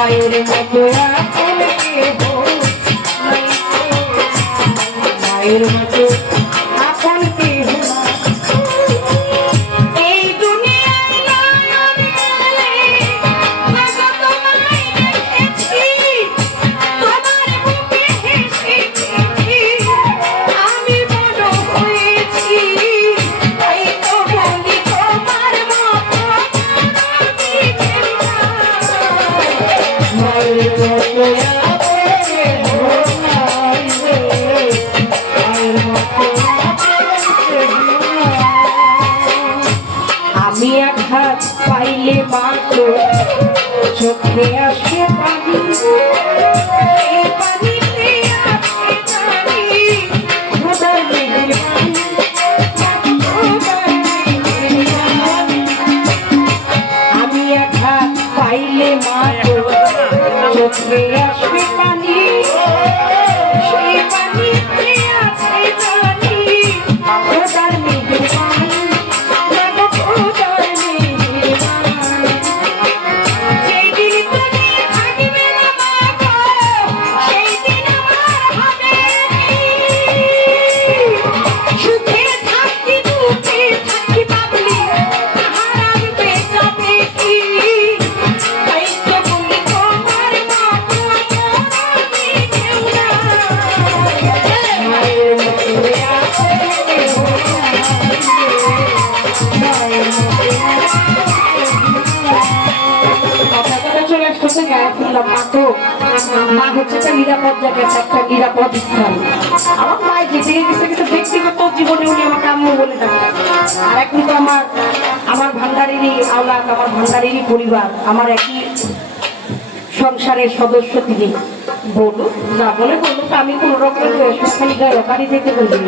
মায়ের মতো আপন কেহ নাই, মায়ের মতো আপন কেহ এই দুনিয়ায় তোমার বুকে হেসেছি, আমি বড় হয়েছি, তাই তো বলি তোমার মতো মায়ের মতো আপন কেহ নাই রে, মায়ের মতো আপন কেহ নাই। আমি আঘাত পাইলে মাত্র চোখে আসে পানি, এই পানিতে আছে জানি খোদার মেহেরবানি, খোদার মেহেরবানি। আমি আঘাত পাইলে মাত্র চোখে আসে পানি, সেই পানিতে আছে জানি খোদার মেহেরবানি, খোদার মেহেরবানি। যেদিন তুমি থাকবে না মা গো, সেই দিন আমার হবে কি? সুখে থাকি দুঃখে থাকি বাবলি, তাহার আসবে যাবে কি? তাই তো বলি তোমার মতো আমি কেউ নাই, মায়ের মতো আপন কেহ নাই, মায়ের মতো কথাটা চলে আসতেছে গায়ে ফেললাম। মা তো মা হচ্ছে একটা নিরাপদ জায়গা, একটা নিরাপদ স্থান। আমার মায়ের যেদিকে কিছু কিছু ব্যক্তিগত জীবনে উনি আমাকে আম্মু বলে ডাকে। আর এখন তো আমার ভান্ডারেরই আওলাদ, আমার ভান্ডারেরই পরিবার, আমার একই সংসারের সদস্য তিনি। বলুন না বলে বলুন, আমি কোনো রকমের খালি গায়ে বাড়ি যেতে বলি।